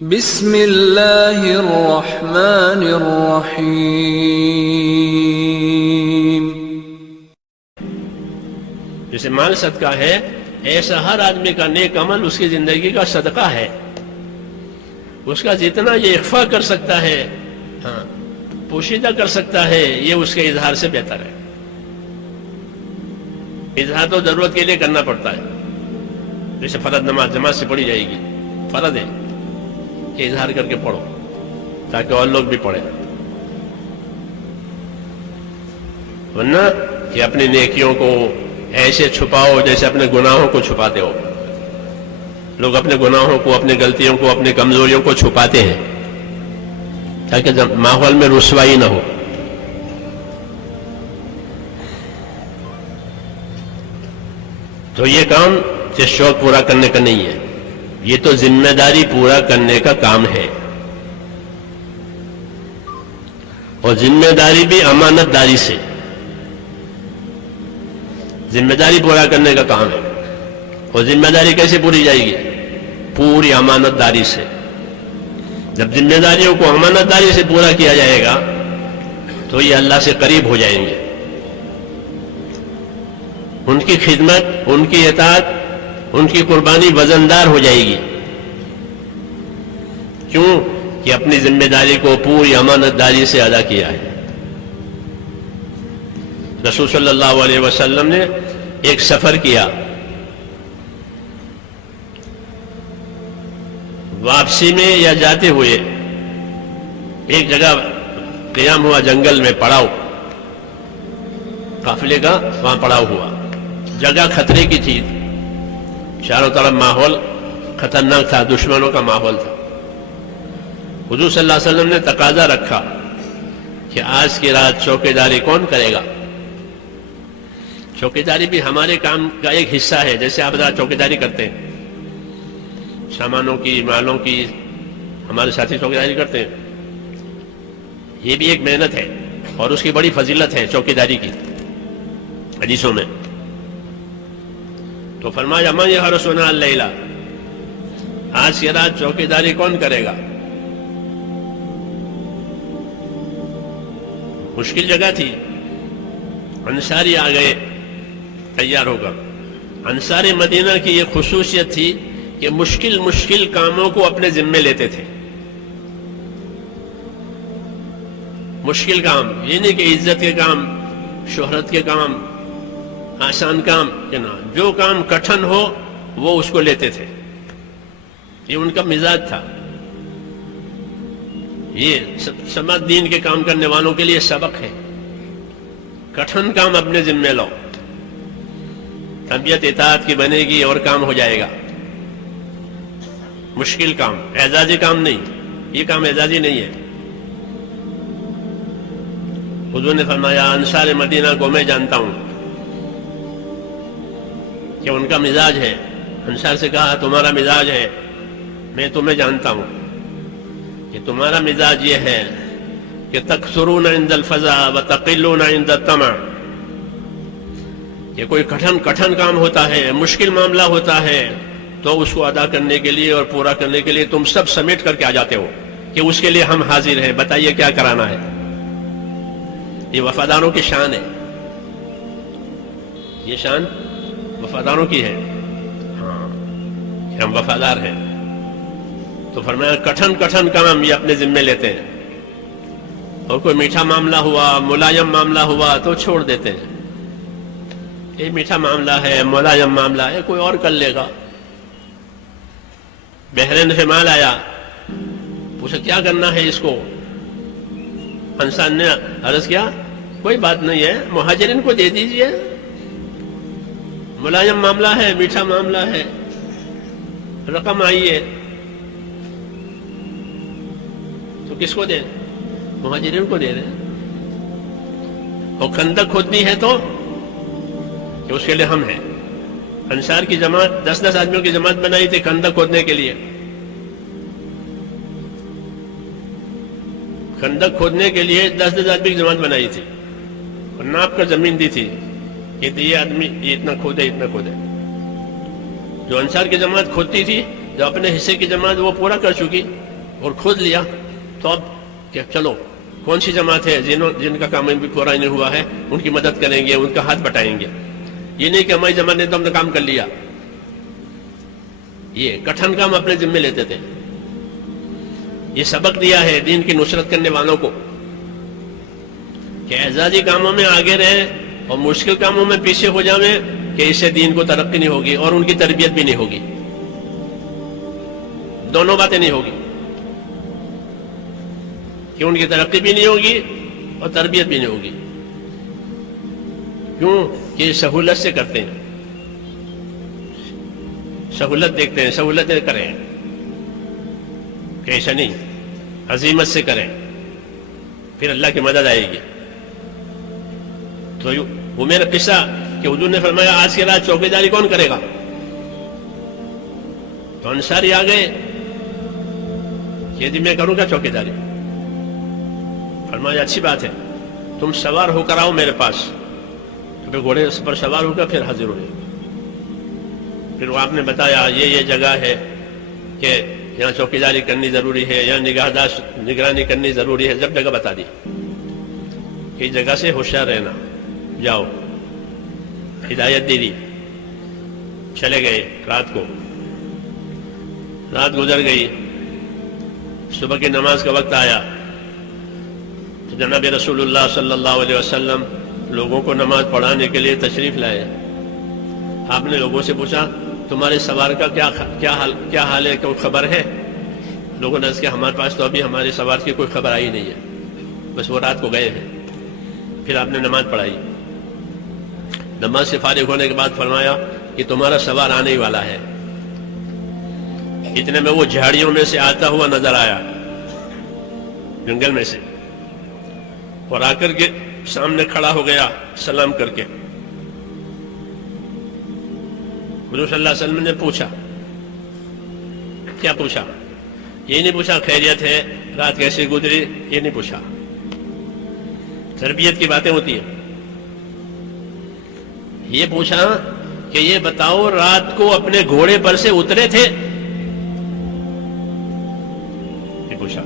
بسم اللہ الرحمن الرحیم۔ جیسے مال صدقہ ہے، ایسا ہر آدمی کا نیک عمل اس کی زندگی کا صدقہ ہے۔ اس کا جتنا یہ اخفا کر سکتا ہے، پوشیدہ کر سکتا ہے، یہ اس کے اظہار سے بہتر ہے۔ اظہار تو ضرورت کے لیے کرنا پڑتا ہے، جیسے فرض نماز جماعت سے پڑھی جائے گی، فرض ہے کہ اظہار کر کے پڑھو تاکہ اور لوگ بھی پڑھیں، ورنہ کہ اپنی نیکیوں کو ایسے چھپاؤ جیسے اپنے گناہوں کو چھپاتے ہو۔ لوگ اپنے گناہوں کو، اپنے غلطیوں کو، اپنی کمزوریوں کو چھپاتے ہیں تاکہ ماحول میں رسوائی نہ ہو۔ تو یہ کام صرف شوق پورا کرنے کا نہیں ہے، یہ تو ذمہ داری پورا کرنے کا کام ہے، اور ذمہ داری بھی امانت داری سے۔ ذمہ داری پورا کرنے کا کام ہے، اور ذمہ داری کیسے پوری جائے گی؟ پوری امانت داری سے۔ جب ذمہ داریوں کو امانت داری سے پورا کیا جائے گا تو یہ اللہ سے قریب ہو جائیں گے۔ ان کی خدمت، ان کی اطاعت، ان کی قربانی وزندار ہو جائے گی۔ کیوں؟ کہ اپنی ذمہ داری کو پوری امانت داری سے ادا کیا ہے۔ رسول صلی اللہ علیہ وسلم نے ایک سفر کیا، واپسی میں یا جاتے ہوئے ایک جگہ قیام ہوا، جنگل میں پڑاؤ، قافلے کا وہاں پڑاؤ ہوا۔ جگہ خطرے کی تھی، چاروں طرف ماحول خطرناک تھا، دشمنوں کا ماحول تھا۔ حضور صلی اللہ علیہ وسلم نے تقاضا رکھا کہ آج کی رات چوکیداری کون کرے گا؟ چوکیداری بھی ہمارے کام کا ایک حصہ ہے، جیسے آپ چوکیداری کرتے ہیں، سامانوں کی، مالوں کی، ہمارے ساتھی چوکیداری کرتے ہیں۔ یہ بھی ایک محنت ہے اور اس کی بڑی فضیلت ہے چوکیداری کی، حدیثوں میں۔ تو فرمایا من یحرسنا اللیلہ، آج کی رات چوکیداری کون کرے گا؟ مشکل جگہ تھی، انصاری آ گئے تیار ہو کر۔ انصار مدینہ کی یہ خصوصیت تھی کہ مشکل کاموں کو اپنے ذمے لیتے تھے۔ مشکل کام یہ نہیں کہ عزت کے کام، شہرت کے کام، آسان کام کہ نہ، جو کام کٹھن ہو وہ اس کو لیتے تھے۔ یہ ان کا مزاج تھا۔ یہ سماج دین کے کام کرنے والوں کے لیے سبق ہے۔ کٹھن کام اپنے ذمے لو، طبیعت اطاعت کی بنے گی اور کام ہو جائے گا۔ مشکل کام، اعزازی کام نہیں، یہ کام اعزازی نہیں ہے۔ حضور نے فرمایا انصار مدینہ کو میں جانتا ہوں کہ ان کا مزاج ہے۔ انصار سے کہا تمہارا مزاج ہے، میں تمہیں جانتا ہوں کہ تمہارا مزاج یہ ہے کہ تکثرون عند الفزع وتقلون عند الطمع، کہ کوئی کٹھن کام ہوتا ہے، مشکل معاملہ ہوتا ہے تو اس کو ادا کرنے کے لیے اور پورا کرنے کے لیے تم سب سمیٹ کر کے آ جاتے ہو کہ اس کے لیے ہم حاضر ہیں، بتائیے کیا کرانا ہے۔ یہ وفاداروں کی شان ہے، یہ شان وفاداروں کی ہے، ہاں کہ ہم وفادار ہیں۔ تو فرمایا کٹھن کام یہ اپنے ذمے لیتے ہیں، اور کوئی میٹھا معاملہ ہوا، ملائم معاملہ ہوا تو چھوڑ دیتے ہیں۔ یہ میٹھا معاملہ ہے، ملائم معاملہ ہے، کوئی اور کر لے گا۔ بحرین سے مال آیا، پوچھا کیا کرنا ہے اس کو؟ انسان نے عرض کیا کوئی بات نہیں ہے، مہاجرین کو دے دیجئے، ملائم معاملہ ہے، میٹھا معاملہ ہے، رقم آئی ہے تو کس کو دیں؟ مہاجرین کو دے دیں۔ اور خندق کھودنی ہے تو کہ اس کے لیے ہم ہیں۔ انصار کی جماعت 10 آدمیوں کی جماعت بنائی تھی خندق کھودنے کے لیے۔ خندق کھودنے کے لیے 10 آدمی کی جماعت بنائی تھی اور ناپ کر زمین دی تھی کہ یہ آدمی یہ اتنا کھودے، اتنا کھودے۔ جو انصار کی جماعت کھودتی تھی، جو اپنے حصے کی جماعت وہ پورا کر چکی، اور کھود لیا تو اب کہ چلو کون سی جماعت ہے جن کا کام بھی پورا نہیں ہوا ہے ان کی مدد کریں گے، ان کا ہاتھ بٹائیں گے. یہ نہیں کہ ہماری جماعت نے تو ہم نے کام کر لیا. یہ کٹھن کام اپنے ذمے لیتے تھے. یہ سبق دیا ہے دین کی نصرت کرنے والوں کو کہ اعزازی کاموں میں آگے رہیں اور مشکل کاموں میں پیچھے ہو جاویں کہ اس سے دین کو ترقی نہیں ہوگی اور ان کی تربیت بھی نہیں ہوگی. دونوں باتیں نہیں ہوگی کہ ان کی ترقی بھی نہیں ہوگی اور تربیت بھی نہیں ہوگی. کیوں کہ سہولت سے کرتے ہیں، سہولت دیکھتے ہیں، سہولتیں کریں کہ ایسا نہیں، عزیمت سے کریں پھر اللہ کی مدد آئے گی. تو وہ میرا قصہ کہ حضور نے فرمایا آج کی رات چوکیداری کون کرے گا؟ تو انصاری آ گئے کہ جی میں کروں گا چوکیداری. فرمایا اچھی بات ہے، تم سوار ہو کر آؤ میرے پاس. تو پھر گھوڑے پر سوار ہو کر پھر حاضر ہوئے. پھر وہ آپ نے بتایا یہ جگہ ہے کہ یہاں چوکیداری کرنی ضروری ہے، یہاں نگرانی کرنی ضروری ہے. جب جگہ بتا دی کہ جگہ سے ہوشیار رہنا، جاؤ، ہدایت دے دی. چلے گئے. رات گزر گئی. صبح کی نماز کا وقت آیا تو جناب رسول اللہ صلی اللہ علیہ وسلم لوگوں کو نماز پڑھانے کے لیے تشریف لائے. آپ نے لوگوں سے پوچھا تمہارے سوار کا کیا حال ہے، کوئی خبر ہے؟ لوگوں نے کہا ہمارے پاس تو ابھی ہمارے سوار کی کوئی خبر آئی نہیں ہے، بس وہ رات کو گئے ہیں. پھر آپ نے نماز پڑھائی. نماز سے فارغ ہونے کے بعد فرمایا کہ تمہارا سوار آنے ہی والا ہے. اتنے میں وہ جھاڑیوں میں سے آتا ہوا نظر آیا، جنگل میں سے، اور آ کر کے سامنے کھڑا ہو گیا سلام کر کے. حضور صلی اللہ علیہ وسلم نے پوچھا، کیا پوچھا؟ یہ نہیں پوچھا خیریت ہے، رات کیسے گزری، یہ نہیں پوچھا. تربیت کی باتیں ہوتی ہیں. یہ پوچھا کہ یہ بتاؤ رات کو اپنے گھوڑے پر سے اترے تھے؟ یہ پوچھا.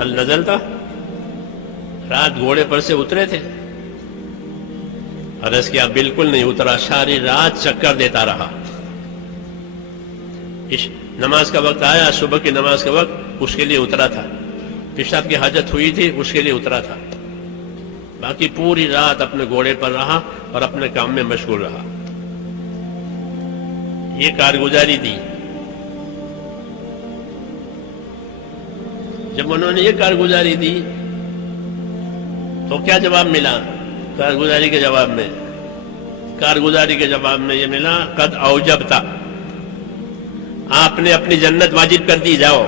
حل نزلتا، رات گھوڑے پر سے اترے تھے؟ عرض کیا بالکل نہیں اترا، ساری رات چکر دیتا رہا. نماز کا وقت آیا، صبح کی نماز کا وقت، اس کے لیے اترا تھا. پیشاب کی حاجت ہوئی تھی، اس کے لیے اترا تھا. باقی پوری رات اپنے گھوڑے پر رہا اور اپنے کام میں مشغول رہا. یہ کارگزاری دی. جب انہوں نے یہ کارگزاری دی تو کیا جواب ملا؟ کارگزاری کے جواب میں یہ ملا قد اوجبتا، آپ نے اپنی جنت واجب کر دی، جاؤ.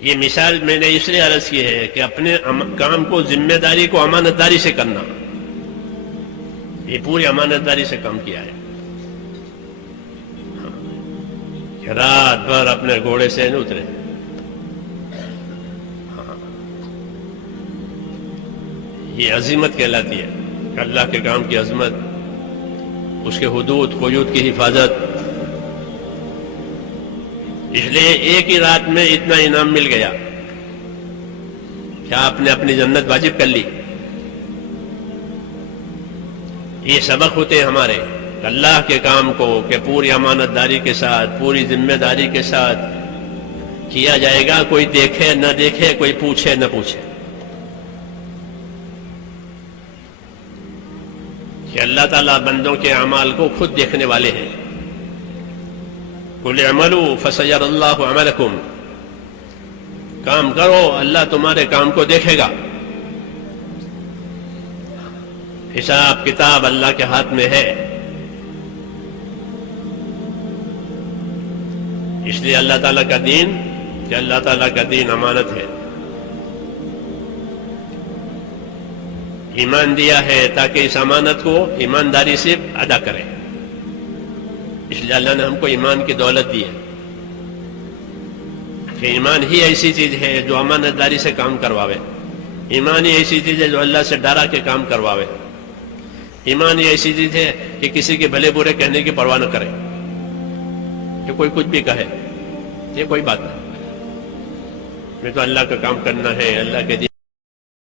یہ مثال میں نے اس لیے عرض کی ہے کہ اپنے کام کو، ذمہ داری کو امانت داری سے کرنا. یہ پوری امانت داری سے کام کیا ہے. کہ رات بھر اپنے گھوڑے سے نہیں اترے. یہ عظمت کہلاتی ہے کہ اللہ کے کام کی عظمت، اس کے حدود قیود کی حفاظت. اس لیے ایک ہی رات میں اتنا انعام مل گیا کہ آپ نے اپنی جنت واجب کر لی. یہ سبق ہوتے ہیں ہمارے اللہ کے کام کو کہ پوری امانت داری کے ساتھ، پوری ذمہ داری کے ساتھ کیا جائے گا. کوئی دیکھے نہ دیکھے، کوئی پوچھے نہ پوچھے. کہ اللہ تعالیٰ بندوں کے اعمال کو خود دیکھنے والے ہیں. قُلْ اعْمَلُوا فَسَيَرَى اللَّهُ عَمَلَكُمْ، کام کرو اللہ تمہارے کام کو دیکھے گا. حساب کتاب اللہ کے ہاتھ میں ہے. اس لیے اللہ تعالیٰ کا دین، کہ اللہ تعالیٰ کا دین امانت ہے. ایمان دیا ہے تاکہ اس امانت کو ایمانداری سے ادا کریں. اس لیے اللہ نے ہم کو ایمان کی دولت دی ہے کہ ایمان ہی ایسی چیز ہے جو امانت داری سے کام کرواوے. ایمان ہی ایسی چیز ہے جو اللہ سے ڈرا کے کام کرواوے. ایمان یہ ایسی چیز ہے کہ کسی کے بھلے برے کہنے کی پرواہ نہ کرے، کہ کوئی کچھ بھی کہے، یہ کوئی بات نہیں، میں تو اللہ کا کام کرنا ہے، اللہ کے